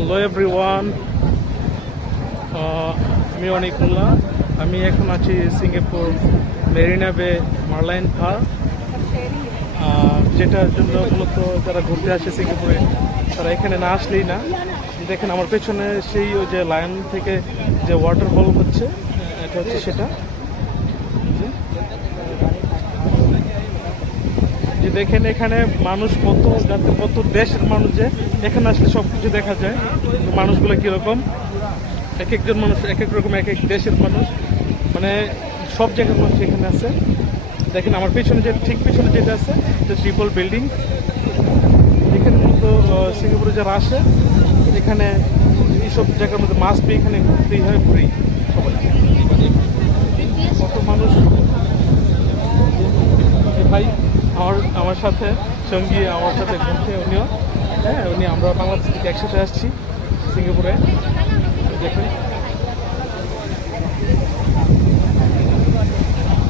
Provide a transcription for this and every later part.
Hello everyone, আমি অনিকুল্লাহ। আমি এখন আছি সিঙ্গাপুর মেরিনা বে মারলাইন পার্ক, যেটার জন্য মূলত যারা ঘুরতে আসে সিঙ্গাপুরে তারা এখানে না আসলেই না। দেখেন আমার পেছনে সেই ওই যে লায়ন থেকে যে ওয়াটারফল হচ্ছে, এটা হচ্ছে সেটা। যে দেখেন এখানে মানুষ কত জাতির কত দেশের মানুষ, যে এখানে আসলে সব কিছু দেখা যায়। মানুষগুলো কীরকম, এক একজন মানুষ এক এক রকম, এক এক দেশের মানুষ, মানে সব জায়গার মানুষ এখানে আছে। দেখেন আমার পেছনে যে ঠিক পেছনে যেটা আছে যে ট্রিপল বিল্ডিং, এখানে মূলত সিঙ্গাপুরে যারা আসে এখানে এইসব জায়গার মধ্যে মাস্ট বি এখানে ঘুরতেই হয়, ঘুরি সবাই। কত মানুষ। ভাই আমার সাথে সঙ্গী, আমার সাথে ঘুরতে উনিও, হ্যাঁ উনি, আমরা বাংলাদেশ থেকে একসাথে আসছি সিঙ্গাপুরে। দেখেন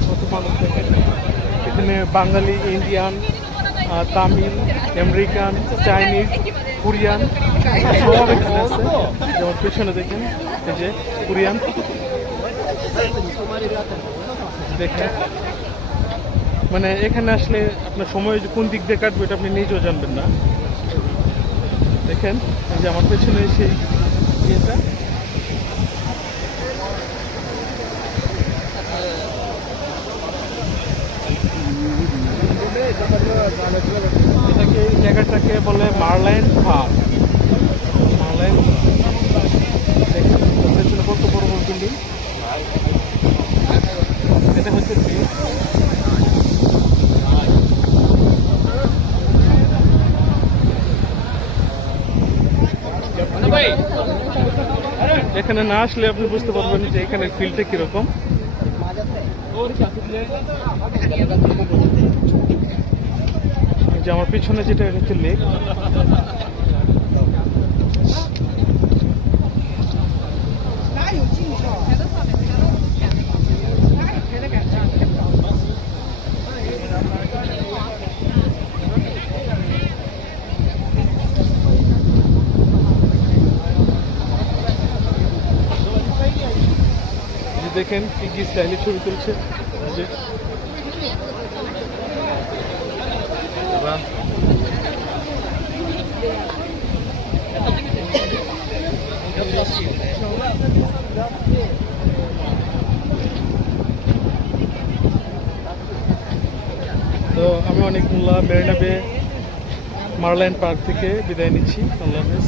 কত মানুষ। দেখেন এখানে Bangali, Indian, Tamil, American, Chinese, Korean সব এখানে আছে। যেমন পেছনে দেখেন এই যে কোরিয়ান। দেখেন মানে এখানে আসলে আপনার সময় কোন দিক দিয়ে কাটবে এটা আপনি নিজেও জানবেন না। দেখেন এই যে আমার পেছনে সেই ইয়েটা, এটাকে, এই জায়গাটাকে বলে মারলাইন পার্ক। মারলাইন, দেখেন পেছনে কত বড় বড় বিল্ডিং। এটা হচ্ছে বিচ। এখানে না আসলে আপনি বুঝতে পারবেন যে এখানে ফিল্ডটা কিরকম। যে আমার পিছনে যেটা হচ্ছে লেক। দেখেন কি কি স্টাইলে ছবি তুলছে। যে তো আমি অনিকুল্লাহ মেরিনা বে মারলাইন পার্ক থেকে বিদায় নিচ্ছি। আল্লাহ হাফেজ।